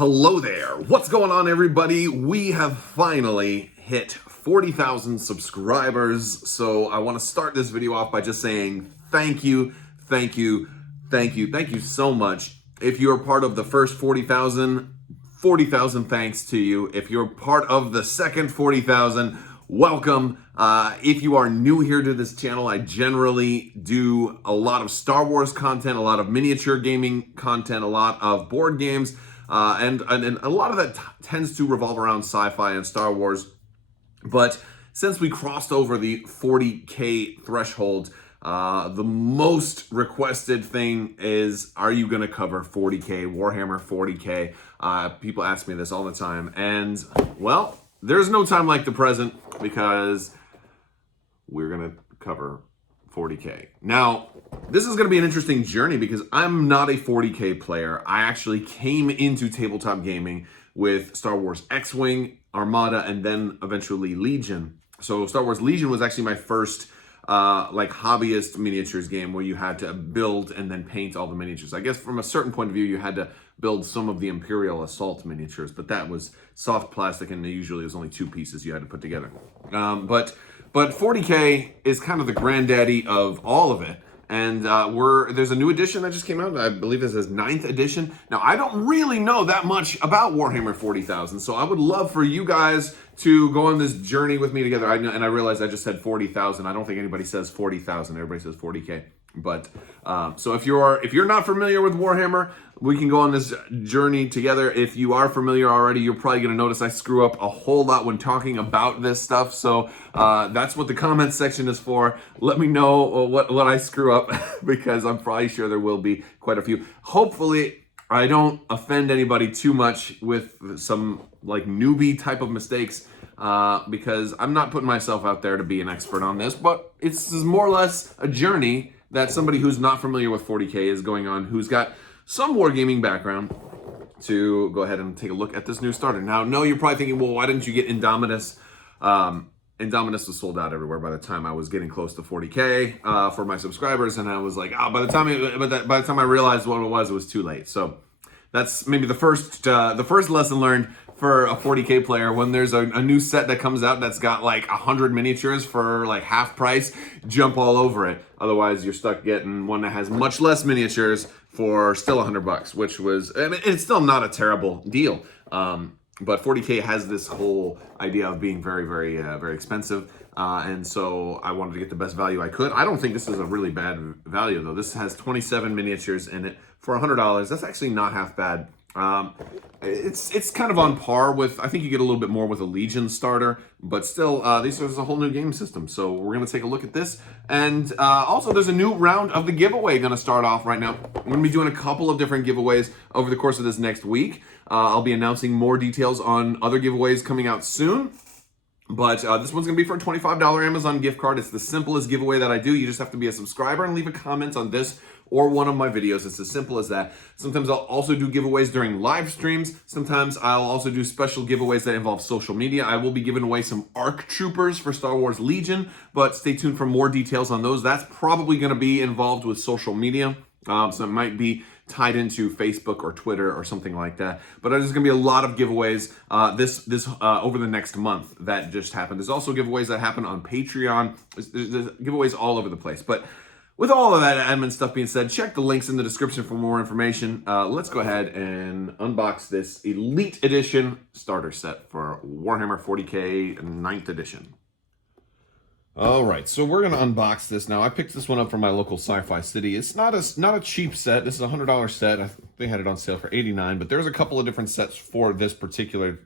Hello there. What's going on, everybody? We have finally hit 40,000 subscribers. So I want to start this video off by just saying thank you so much. If you're part of the first 40,000, 40,000 thanks to you. If you're part of the second 40,000, welcome. If you are new here to this channel, I generally do a lot of Star Wars content, a lot of miniature gaming content, a lot of board games, and a lot of that tends to revolve around sci-fi and Star Wars. But since we crossed over the 40K threshold, the most requested thing is, are you going to cover 40K, Warhammer 40K? People ask me this all the time. And, well, there's no time like the present because we're going to cover 40K. Now, this is going to be an interesting journey because I'm not a 40K player. I actually came into tabletop gaming with Star Wars X-Wing, Armada, and then eventually Legion. So Star Wars Legion was actually my first like hobbyist miniatures game where you had to build and then paint all the miniatures. I guess from a certain point of view, you had to build some of the Imperial Assault miniatures, but that was soft plastic and usually it was only two pieces you had to put together. But 40K is kind of the granddaddy of all of it. And there's a new edition that just came out. I believe this is 9th edition. Now, I don't really know that much about Warhammer 40,000, so I would love for you guys to go on this journey with me together. And I realized I just said 40,000. I don't think anybody says 40,000. Everybody says 40K. But so if you're not familiar with Warhammer, we can go on this journey together. If you are familiar already, you're probably going to notice I screw up a whole lot when talking about this stuff. So that's what the comments section is for. Let me know what I screw up because I'm probably sure there will be quite a few. Hopefully, I don't offend anybody too much with some like newbie type of mistakes because I'm not putting myself out there to be an expert on this, but it's more or less a journey that somebody who's not familiar with 40K is going on, who's got some wargaming background, to go ahead and take a look at this new starter. Now, no, you're probably thinking, well, why didn't you get Indominus? Indominus was sold out everywhere by the time I was getting close to 40K for my subscribers, and I was like, by the time I realized what it was too late. So that's maybe the first lesson learned for a 40K player. When there's a new set that comes out that's got like 100 miniatures for like half price, jump all over it. Otherwise, you're stuck getting one that has much less miniatures for still $100, which was, I mean, it's still not a terrible deal. But 40K has this whole idea of being very, very expensive. And so I wanted to get the best value I could. I don't think this is a really bad value, though. This has 27 miniatures in it for $100. That's actually not half bad. It's kind of on par with, I think you get a little bit more with a Legion starter, but still, this is a whole new game system. So we're going to take a look at this. And also, there's a new round of the giveaway going to start off right now. We're going to be doing a couple of different giveaways over the course of this next week. I'll be announcing more details on other giveaways coming out soon. But this one's going to be for a $25 Amazon gift card. It's the simplest giveaway that I do. You just have to be a subscriber and leave a comment on this or one of my videos. It's as simple as that. Sometimes I'll also do giveaways during live streams. Sometimes I'll also do special giveaways that involve social media. I will be giving away some ARC Troopers for Star Wars Legion, but stay tuned for more details on those. That's probably going to be involved with social media. So it might be tied into Facebook or Twitter or something like that. But there's going to be a lot of giveaways this over the next month that just happened. There's also giveaways that happen on Patreon. There's giveaways all over the place. But with all of that admin stuff being said, check the links in the description for more information. Let's go ahead and unbox this Elite Edition starter set for Warhammer 40K 9th edition. All right, so we're going to unbox this now. I picked this one up from my local Sci-Fi City. It's not a cheap set. This is a $100 set. I think they had it on sale for $89, but there's a couple of different sets for this particular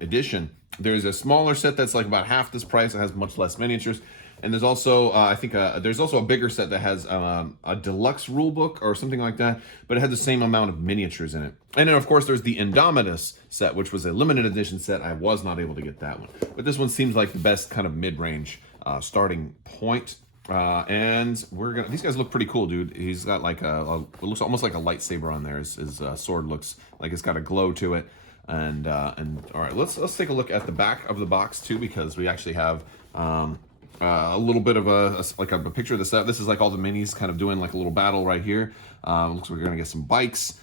edition. There's a smaller set that's like about half this price. It has much less miniatures. And there's also, I think, there's also a bigger set that has a deluxe rulebook or something like that, but it had the same amount of miniatures in it. And then, of course, there's the Indominus set, which was a limited edition set. I was not able to get that one. But this one seems like the best kind of mid-range starting point. And these guys look pretty cool, dude. He's got like it looks almost like a lightsaber on there. His sword looks like it's got a glow to it. And all right, let's take a look at the back of the box too, because we actually have a little bit of a picture of the set. This is like all the minis kind of doing like a little battle right here. Looks like we're gonna get some bikes.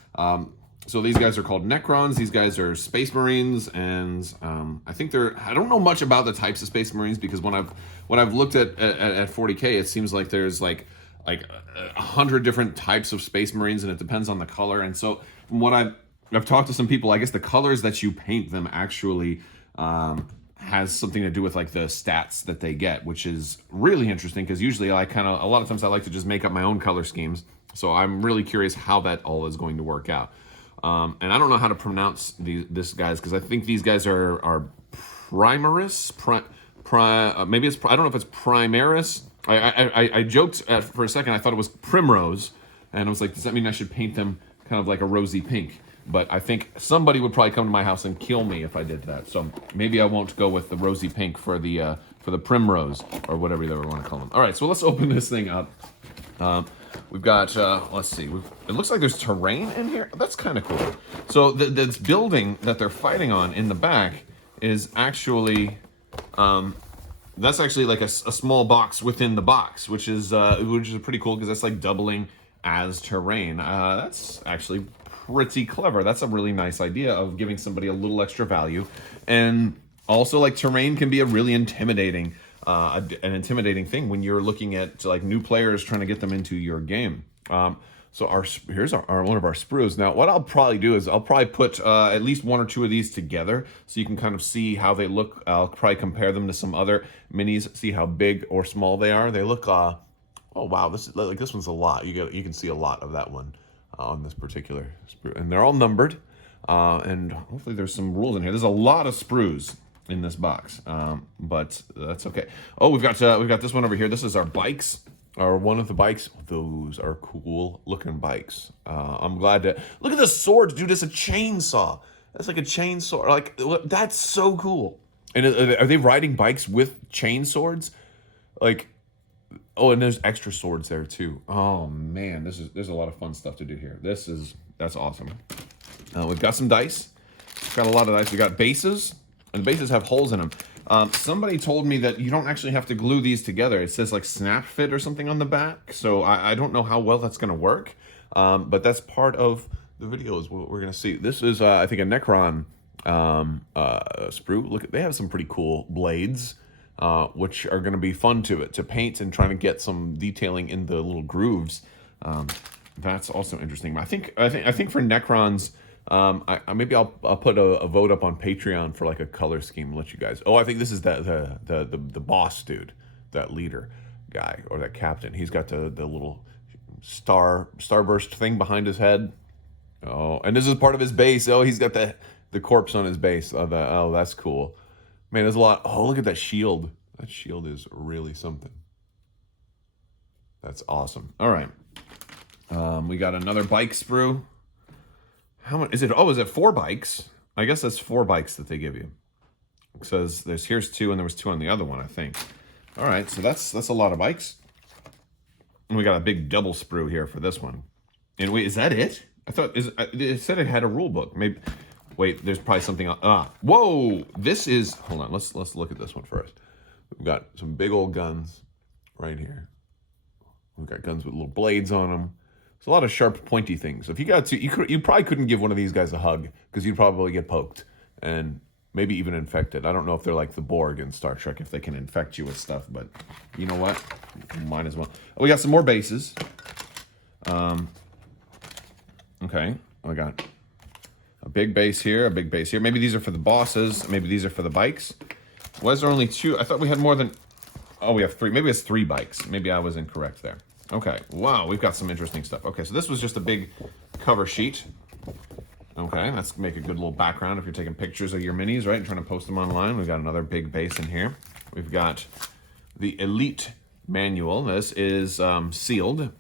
So these guys are called Necrons. These guys are Space Marines, and I think I don't know much about the types of Space Marines, because when I've looked at 40K, it seems like there's like 100 different types of Space Marines, and it depends on the color. And so from what I've talked to some people, I guess the colors that you paint them actually has something to do with like the stats that they get, which is really interesting, because usually a lot of times I like to just make up my own color schemes. So I'm really curious how that all is going to work out. And I don't know how to pronounce this guys, because I think these guys are Primaris. Maybe it's, I don't know if it's Primaris. I joked for a second. I thought it was Primrose, and I was like, does that mean I should paint them kind of like a rosy pink? But I think somebody would probably come to my house and kill me if I did that. So maybe I won't go with the rosy pink for the Primrose, or whatever you want to call them. All right, so let's open this thing up. We've got, let's see, it looks like there's terrain in here. That's kind of cool. So this building that they're fighting on in the back is actually, that's actually like a small box within the box, which is pretty cool, because that's like doubling as terrain. That's actually pretty clever. That's a really nice idea of giving somebody a little extra value. And also, like, terrain can be a really intimidating an intimidating thing when you're looking at like new players trying to get them into your game. So here's one of our sprues. Now, what I'll probably do is I'll probably put at least one or two of these together, so you can kind of see how they look. I'll probably compare them to some other minis, see how big or small they are. They look, oh wow, this one's a lot. You can see a lot of that one on this particular sprue, and they're all numbered. And hopefully there's some rules in here. There's a lot of sprues in this box, but that's okay. Oh, we've got this one over here. This is our bikes, or one of the bikes. Those are cool looking bikes. I'm glad to look at the swords, dude. It's a chainsaw. That's like a chainsaw. Like, that's so cool. And are they riding bikes with chain swords? Like, oh, and there's extra swords there too. Oh man, there's a lot of fun stuff to do here. That's awesome. We've got some dice. We've got a lot of dice. We got bases. And the bases have holes in them. Somebody told me that you don't actually have to glue these together. It says like snap fit or something on the back. So I don't know how well that's going to work. But that's part of the video is what we're going to see. This is, I think, a Necron sprue. Look, they have some pretty cool blades, which are going to be fun to paint and trying to get some detailing in the little grooves. That's also interesting. I think for Necrons, maybe I'll put a vote up on Patreon for like a color scheme. Let you guys. Oh, I think this is the boss dude, that leader guy or that captain. He's got the little starburst thing behind his head. Oh, and this is part of his base. Oh, he's got the corpse on his base. Oh, that's cool. Man, there's a lot. Oh, look at that shield. That shield is really something. That's awesome. All right. We got another bike sprue. How much is it? Oh, is it 4 bikes? I guess that's 4 bikes that they give you. It says here's 2, and there was 2 on the other one, I think. All right, so that's a lot of bikes. And we got a big double sprue here for this one. And wait, is that it? I thought it said it had a rule book. Maybe. Wait, there's probably something else. Whoa! This is. Hold on. Let's look at this one first. We've got some big old guns right here. We've got guns with little blades on them. It's a lot of sharp, pointy things. If you got to, you probably couldn't give one of these guys a hug, because you'd probably get poked and maybe even infected. I don't know if they're like the Borg in Star Trek, if they can infect you with stuff, but you know what? Might as well. Oh, we got some more bases. Okay, we got a big base here, a big base here. Maybe these are for the bosses. Maybe these are for the bikes. Why is there only 2? I thought we had more than. Oh, we have 3. Maybe it's 3 bikes. Maybe I was incorrect there. Okay, wow, we've got some interesting stuff. Okay, so this was just a big cover sheet. Okay, let's make a good little background if you're taking pictures of your minis, right, and trying to post them online. We've got another big base in here. We've got the Elite Manual. This is sealed.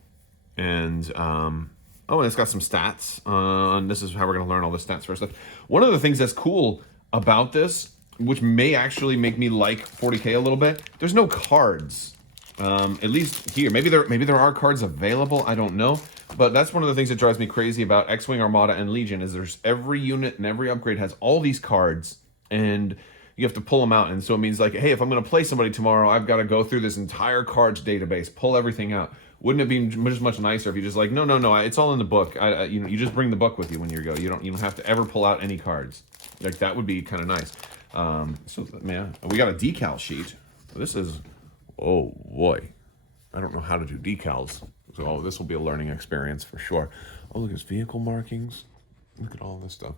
And, oh, and it's got some stats. And this is how we're going to learn all the stats for stuff. One of the things that's cool about this, which may actually make me like 40K a little bit, there's no cards. At least here. Maybe there are cards available. I don't know. But that's one of the things that drives me crazy about X-Wing, Armada, and Legion is there's every unit and every upgrade has all these cards, and you have to pull them out. And so it means like, hey, if I'm going to play somebody tomorrow, I've got to go through this entire cards database, pull everything out. Wouldn't it be just much nicer if you just like, no, it's all in the book. You just bring the book with you when you go. You don't have to ever pull out any cards. Like that would be kind of nice. So man, we got a decal sheet. This is, oh boy, I don't know how to do decals. So this will be a learning experience for sure. Oh, look, it's vehicle markings. Look at all this stuff.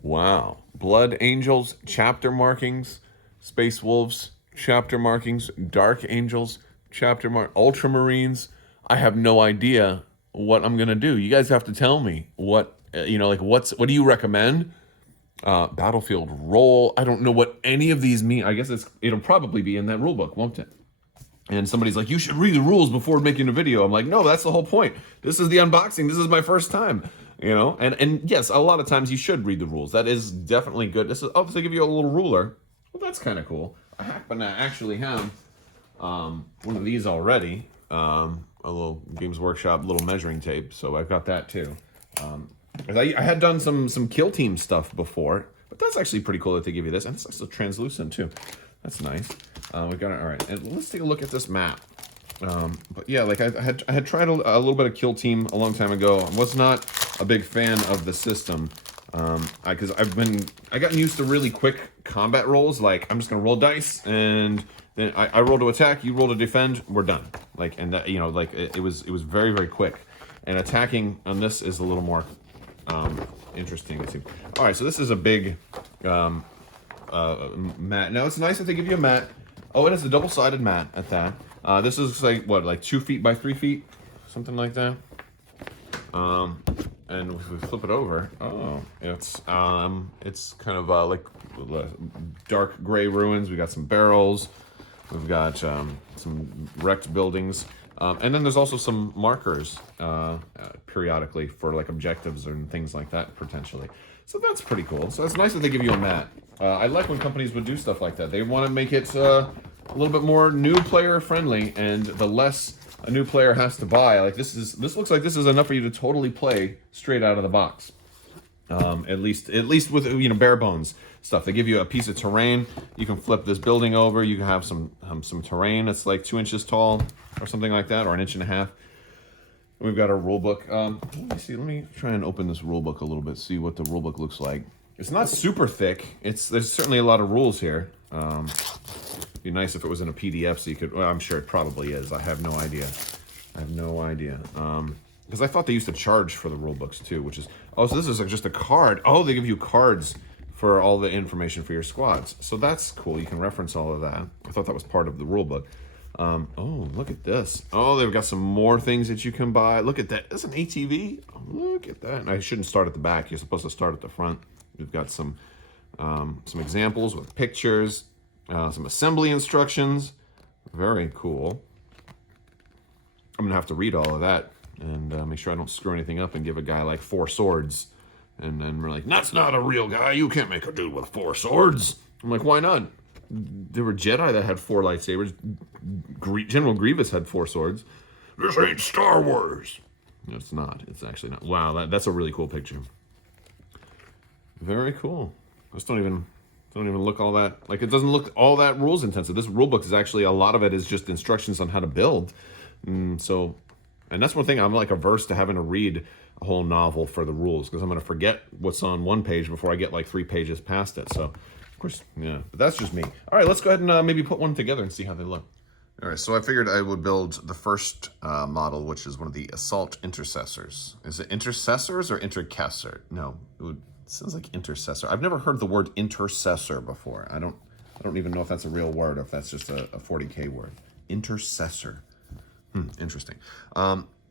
Wow, Blood Angels chapter markings, Space Wolves chapter markings, Dark Angels chapter Ultramarines. I have no idea what I'm gonna do. You guys have to tell me what like what do you recommend? Battlefield Roll. I don't know what any of these mean. I guess it'll probably be in that rule book, won't it? And somebody's like, you should read the rules before making a video. I'm like, no, that's the whole point. This is the unboxing. This is my first time, And yes, a lot of times you should read the rules. That is definitely good. This is obviously give you a little ruler. Well, that's kind of cool. I happen to actually have one of these already. A little Games Workshop little measuring tape, so I've got that too. I had done some kill team stuff before, but that's actually pretty cool that they give you this, and it's also translucent too. That's nice. We've got it. All right, and let's take a look at this map. But yeah, like I had tried a little bit of kill team a long time ago. I was not a big fan of the system because I gotten used to really quick combat rolls. Like I'm just gonna roll dice and then I roll to attack, you roll to defend, we're done. Like, and that, like it was very, very quick. And attacking on this is a little more interesting, it seems. All right, so this is a big mat. Now it's nice that they give you a mat. Oh, it is a double-sided mat at that. This is like what, like 2 feet by 3 feet, something like that. And if we flip it over, oh, it's kind of like dark gray ruins. We got some barrels. We've got some wrecked buildings. And then there's also some markers periodically for like objectives and things like that, potentially. So that's pretty cool. So it's nice that they give you a mat. I like when companies would do stuff like that. They want to make it a little bit more new player friendly, and the less a new player has to buy. Like this looks like this is enough for you to totally play straight out of the box. At least with bare bones stuff. They give you a piece of terrain. You can flip this building over. You can have some terrain that's like 2 inches tall or something like that, or 1.5 inches. We've got our rule book. Let me see. Let me try and open this rule book a little bit. See what the rule book looks like. It's not super thick. There's certainly a lot of rules here. It'd be nice if it was in a PDF so you could. Well, I'm sure it probably is. I have no idea. Because I thought they used to charge for the rule books too, which is, oh, so this is like just a card. Oh, they give you cards for all the information for your squads. So that's cool. You can reference all of that. I thought that was part of the rule book. Oh, look at this. Oh, they've got some more things that you can buy. Look at that. That's an ATV. Oh, look at that. And I shouldn't start at the back. You're supposed to start at the front. We've got some examples with pictures, some assembly instructions. Very cool. I'm going to have to read all of that and make sure I don't screw anything up and give a guy like 4 swords. And then we're like, that's not a real guy. You can't make a dude with 4 swords. I'm like, why not? There were Jedi that had 4 lightsabers. General Grievous had 4 swords. This ain't Star Wars. No, it's not. It's actually not. Wow, that's a really cool picture. Very cool. I just don't even look all that, like, it doesn't look all that rules intensive. This rule book is actually, a lot of it is just instructions on how to build. And that's one thing I'm like averse to having to read a whole novel for the rules, because I'm going to forget what's on one page before I get like 3 pages past it. So, of course, yeah, but that's just me. All right, let's go ahead and maybe put one together and see how they look. All right, so I figured I would build the first model, which is one of the Assault Intercessors. Is it Intercessors or Intercessor? No, it sounds like Intercessor. I've never heard the word Intercessor before. I don't even know if that's a real word or if that's just a 40K word. Intercessor. Interesting.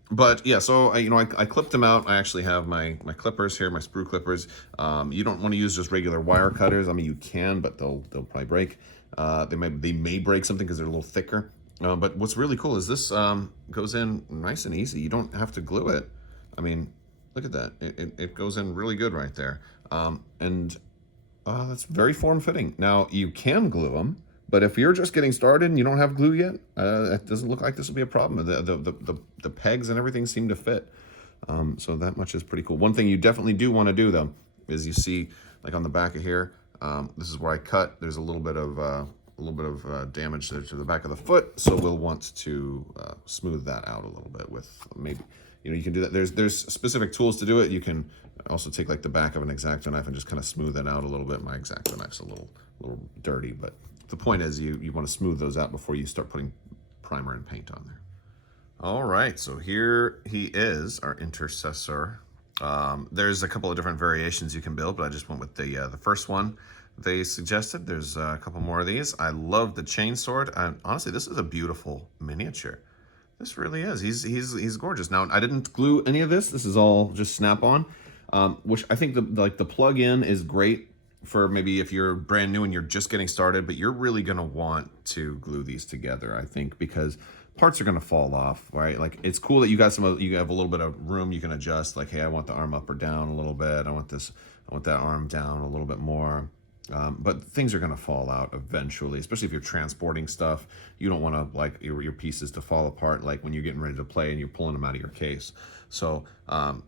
But yeah, so I clipped them out. I actually have my clippers here, my sprue clippers. You don't want to use just regular wire cutters. I mean, you can, but they'll probably break. They may break something because they're a little thicker. But what's really cool is this goes in nice and easy. You don't have to glue it. I mean, look at that. It goes in really good right there. And that's very form-fitting. Now, you can glue them. But if you're just getting started and you don't have glue yet, it doesn't look like this will be a problem. The pegs and everything seem to fit. So that much is pretty cool. One thing you definitely do want to do, though, is you see, like on the back of here, this is where I cut. There's a little bit of a little bit of damage there to the back of the foot, so we'll want to smooth that out a little bit with maybe, you know, you can do that. There's specific tools to do it. You can also take like the back of an X-Acto knife and just kind of smooth it out a little bit. My X-Acto knife's a little dirty, but the point is you want to smooth those out before you start putting primer and paint on there. All right, so here he is, our intercessor. There's a couple of different variations you can build, but I just went with the first one they suggested. There's a couple more of these. I love the chainsword, and honestly, this is a beautiful miniature. This really is. He's gorgeous. Now, I didn't glue any of this. This is all just snap-on, which I think the plug-in is great for maybe if you're brand new and you're just getting started, but you're really gonna want to glue these together, I think, because parts are gonna fall off, right? Like, it's cool that you got you have a little bit of room you can adjust. Like, hey, I want the arm up or down a little bit. I want that arm down a little bit more. But things are gonna fall out eventually, especially if you're transporting stuff. You don't wanna, like, your pieces to fall apart, like when you're getting ready to play and you're pulling them out of your case. So,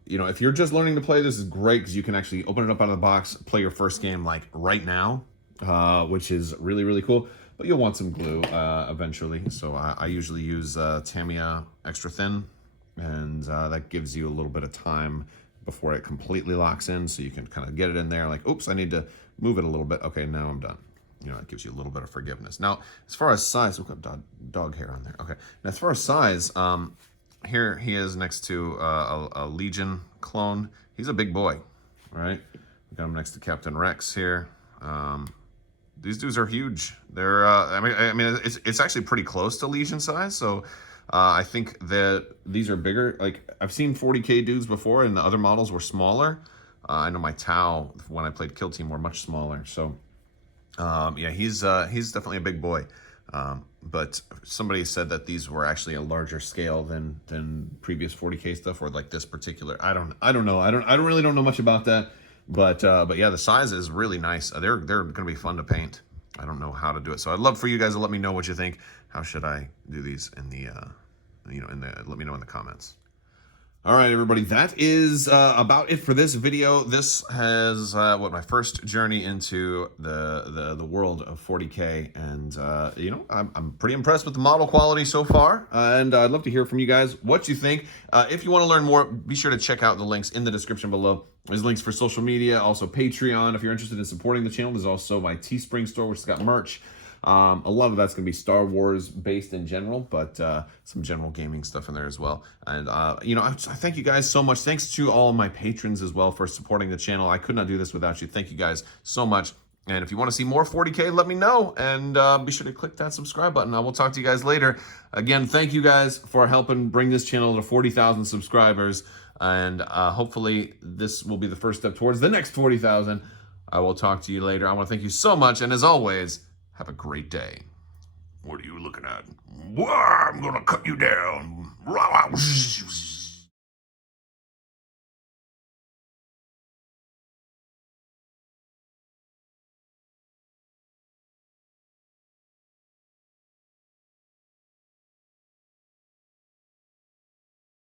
you know, if you're just learning to play, this is great because you can actually open it up out of the box, play your first game like right now, which is really, really cool. But you'll want some glue eventually. So I usually use Tamiya Extra Thin, and that gives you a little bit of time before it completely locks in, so you can kind of get it in there like, oops, I need to move it a little bit. Okay, now I'm done. You know, it gives you a little bit of forgiveness. Now, as far as size, we've got dog hair on there. Okay, now as far as size, here he is next to a Legion clone. He's a big boy, right? We got him next to Captain Rex here. These dudes are huge. They're, I mean, it's actually pretty close to Legion size. So I think that these are bigger. Like, I've seen 40K dudes before, and the other models were smaller. I know my Tau, when I played Kill Team, were much smaller. So yeah, he's definitely a big boy. But somebody said that these were actually a larger scale than previous 40K stuff, or like this particular. I don't know. I don't really know much about that. But yeah, the size is really nice. They're going to be fun to paint. I don't know how to do it, so I'd love for you guys to let me know what you think. How should I do these in the let me know in the comments. All right, everybody, that is about it for this video. This has my first journey into the world of 40K, and you know, I'm pretty impressed with the model quality so far, and I'd love to hear from you guys what you think. If you want to learn more, be sure to check out the links in the description below. There's links for social media, also Patreon. If you're interested in supporting the channel, there's also my Teespring store, which has got merch. A lot of that's going to be Star Wars based in general, but some general gaming stuff in there as well. And, you know, I thank you guys so much. Thanks to all of my patrons as well for supporting the channel. I could not do this without you. Thank you guys so much. And if you want to see more 40K, let me know. And be sure to click that subscribe button. I will talk to you guys later. Again, thank you guys for helping bring this channel to 40,000 subscribers. And hopefully this will be the first step towards the next 40,000. I will talk to you later. I want to thank you so much. And as always, have a great day. What are you looking at? I'm gonna cut you down.